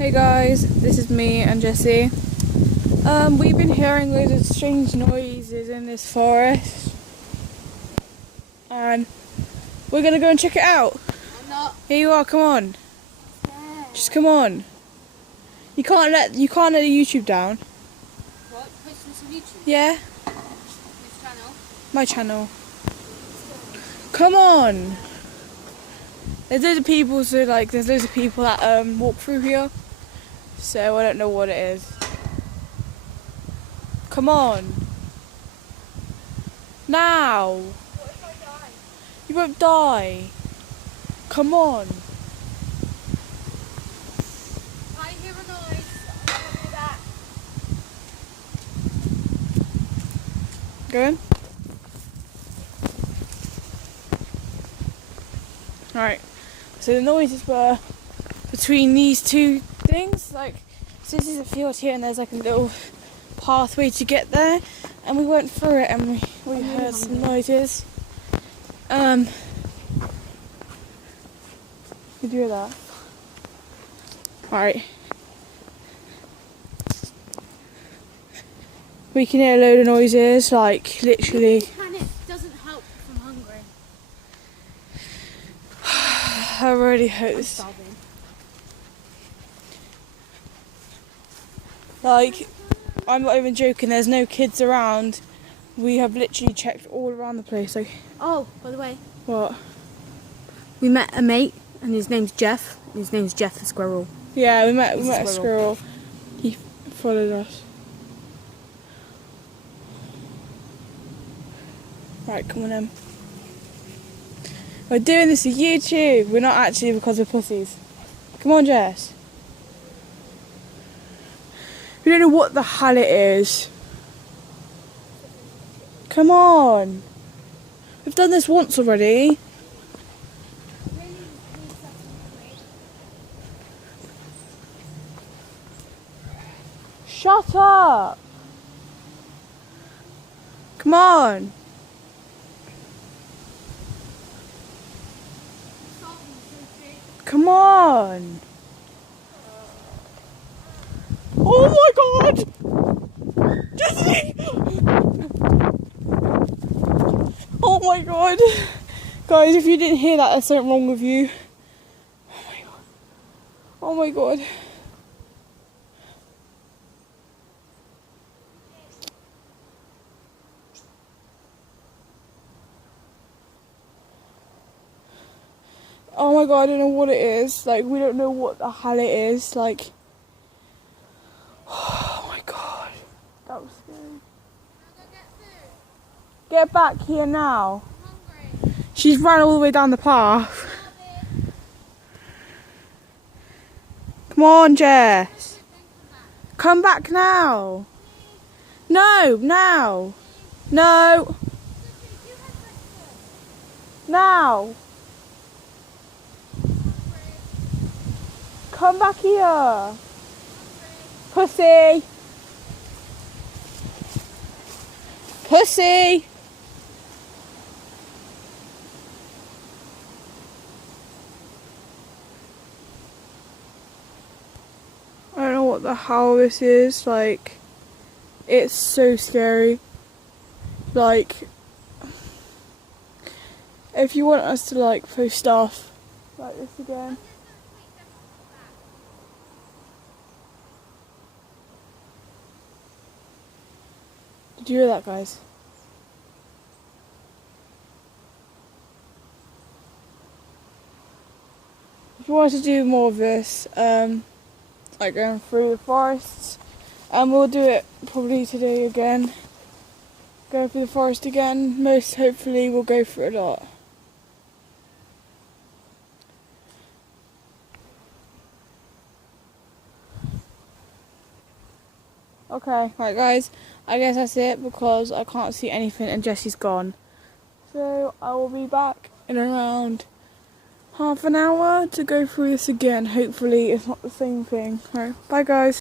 Hey guys, this is me and Jessie. We've been hearing loads of strange noises in this forest, and we're gonna go and check it out. I'm not. Here you are. Come on, Scared. just come on. You can't let the YouTube down. What? Post this on YouTube? Yeah, Which channel? my channel. Come on. There's loads of people, there's loads of people that walk through here. So I don't know what it is. Come on. Now. What if I die? You won't die. Come on. I hear a noise. I'm gonna do that. Go in. Alright. So the noises were between these two things. So this is a field here and there's like a little pathway to get there. And we went through it and we heard some noises. Did you hear that? Alright. We can hear a load of noises, like literally. And it doesn't help if I'm hungry. I really hope I'm this. starving. Like, I'm not even joking, there's no kids around. We have literally checked all around the place. Like, Oh, by the way, what? we met a mate, and his name's Jeff. His name's Jeff the squirrel. Yeah, we met It's a a squirrel. He followed us. Right, come on in. We're doing this for YouTube. We're not actually because we're pussies. Come on, Jess. We don't know what the hell it is. Come on. We've done this once already. Shut up. Come on. Come on. Oh my god! Jessie! Oh my god! Guys, if you didn't hear that, there's something wrong with you. Oh my god. Oh my god. Oh my god, I don't know what it is. Like, we don't know what the hell it is. Like, oh my god. That was scary. Get back here now. She's run all the way down the path. Come on, Jess. Come back now. No, now. No. Now. Come back here. Pussy. Pussy. I don't know what the hell this is. Like, it's so scary. Like, if you want us to like post stuff like this again. Did you hear that, guys? If you want to do more of this, like going through the forests, and we'll do it probably today again. Go through the forest again. Most hopefully we'll go through a lot. Okay, right guys, I guess that's it because I can't see anything and Jessie's gone. So I will be back in around half an hour to go through this again. Hopefully it's not the same thing. Right, bye guys.